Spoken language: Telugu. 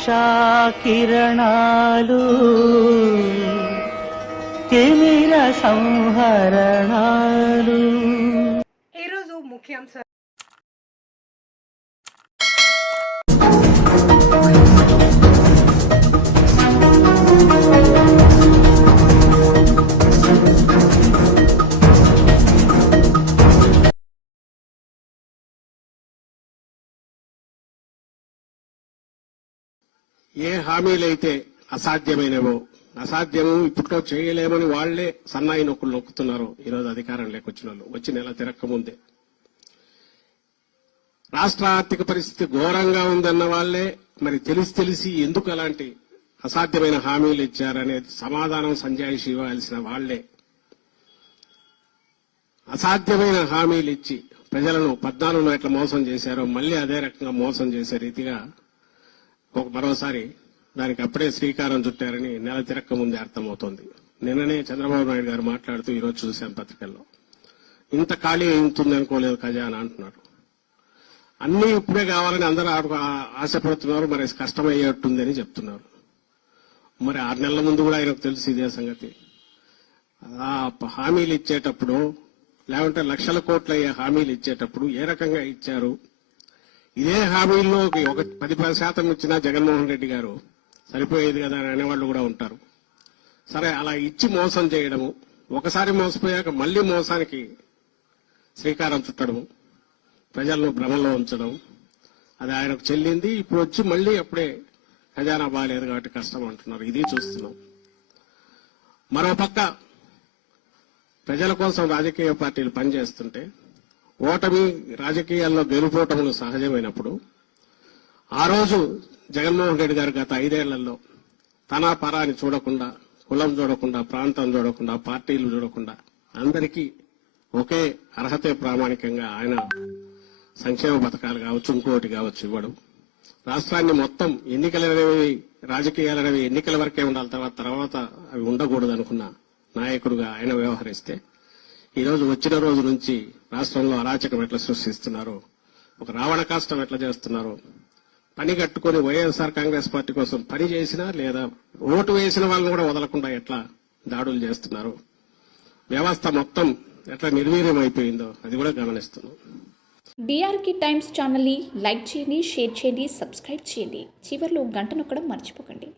ఉషా కిరణాలు తిమిర సంహరణాలు. ఈరోజు ముఖ్యాంశాలు. ఏ హామీలైతే అసాధ్యమైనవో, అసాధ్యము ఇప్పట్లో చేయలేమని వాళ్లే సన్నాయి నొక్కులు నొక్కుతున్నారు ఈరోజు అధికారం లేకొచ్చిన వాళ్ళు. వచ్చి నెల తిరక్కముందే రాష్ట్ర ఆర్థిక పరిస్థితి ఘోరంగా ఉందన్న వాళ్లే మరి తెలిసి ఎందుకు అలాంటి అసాధ్యమైన హామీలు ఇచ్చారనేది సమాధానం సంజాయిషి ఇవ్వాల్సిన వాళ్లే అసాధ్యమైన హామీలు ఇచ్చి ప్రజలను 14లో ఎట్లా మోసం చేశారో మళ్లీ అదే రకంగా మోసం చేసే రీతిగా మరోసారి దానికి అప్పుడే శ్రీకారం చుట్టారని నెల తిరక్క ముందే అర్థమవుతోంది. నిన్ననే చంద్రబాబు నాయుడు గారు మాట్లాడుతూ ఈరోజు చూశాను పత్రికల్లో, ఇంత ఖాళీ అవుతుంది అనుకోలేదు ఖజానా అంటున్నారు. అన్ని ఇప్పుడే కావాలని అందరూ ఆశపడుతున్నారు, మరి కష్టమయ్యేట్టుందని చెప్తున్నారు. మరి 6 నెలల ముందు కూడా ఆయనకు తెలుసు ఇదే సంగతి. ఆ హామీలు ఇచ్చేటప్పుడు, లేకుంటే లక్షల కోట్ల అయ్యే హామీలు ఇచ్చేటప్పుడు ఏ రకంగా ఇచ్చారు? ఇదే హామీల్లో ఒక 10% ఇచ్చినా జగన్మోహన్ రెడ్డి గారు సరిపోయేది కదా అని అనేవాళ్లు కూడా ఉంటారు. సరే, అలా ఇచ్చి మోసం చేయడము, ఒకసారి మోసపోయాక మళ్లీ మోసానికి శ్రీకారం చుట్టడము, ప్రజలను భ్రమలో ఉంచడం, అది ఆయనకు చెల్లింది. ఇప్పుడు వచ్చి మళ్లీ అప్పుడే ఖజానా బాగాలేదు కాబట్టి కష్టం అంటున్నారు. ఇది చూస్తున్నాం. మరోపక్క ప్రజల కోసం రాజకీయ పార్టీలు పనిచేస్తుంటే ఓటమి, రాజకీయాల్లో గెలుపోటములు సహజమైనప్పుడు ఆ రోజు జగన్మోహన్ రెడ్డి గారు గత 5 ఏళ్లలో తన పరాని చూడకుండా, కులం చూడకుండా, ప్రాంతం చూడకుండా, పార్టీలు చూడకుండా అందరికీ ఒకే అర్హతే ప్రామాణికంగా ఆయన సంక్షేమ పథకాలు కావచ్చు, ఇంకోటి కావచ్చు ఇవ్వడం, రాష్ట్రాన్ని మొత్తం ఎన్నికలనేవి, రాజకీయాలనేవి ఎన్నికల వరకే ఉండాలి, తర్వాత అవి ఉండకూడదు అనుకున్న నాయకుడుగా ఆయన వ్యవహరిస్తే ఈరోజు వచ్చిన రోజు నుంచి రాష్ట్రంలో అరాచకం ఎట్లా సృష్టిస్తున్నారో, ఒక రావణ కాష్టం ఎట్లా చేస్తున్నారో, పని కట్టుకుని వైఎస్ఆర్ కాంగ్రెస్ పార్టీ కోసం పని చేసినా లేదా ఓటు వేసిన వాళ్ళని కూడా వదలకుండా ఎట్లా దాడులు చేస్తున్నారు, వ్యవస్థ మొత్తం ఎట్లా నిర్వీర్యం అయిపోయిందో అది కూడా గమనిస్తున్నాం. డిఆర్కే టైమ్స్ ఛానల్ని లైక్ చేయండి, షేర్ చేయండి, సబ్స్క్రైబ్ చేయండి. చివర్లో గంట నొక్కడం మర్చిపోకండి.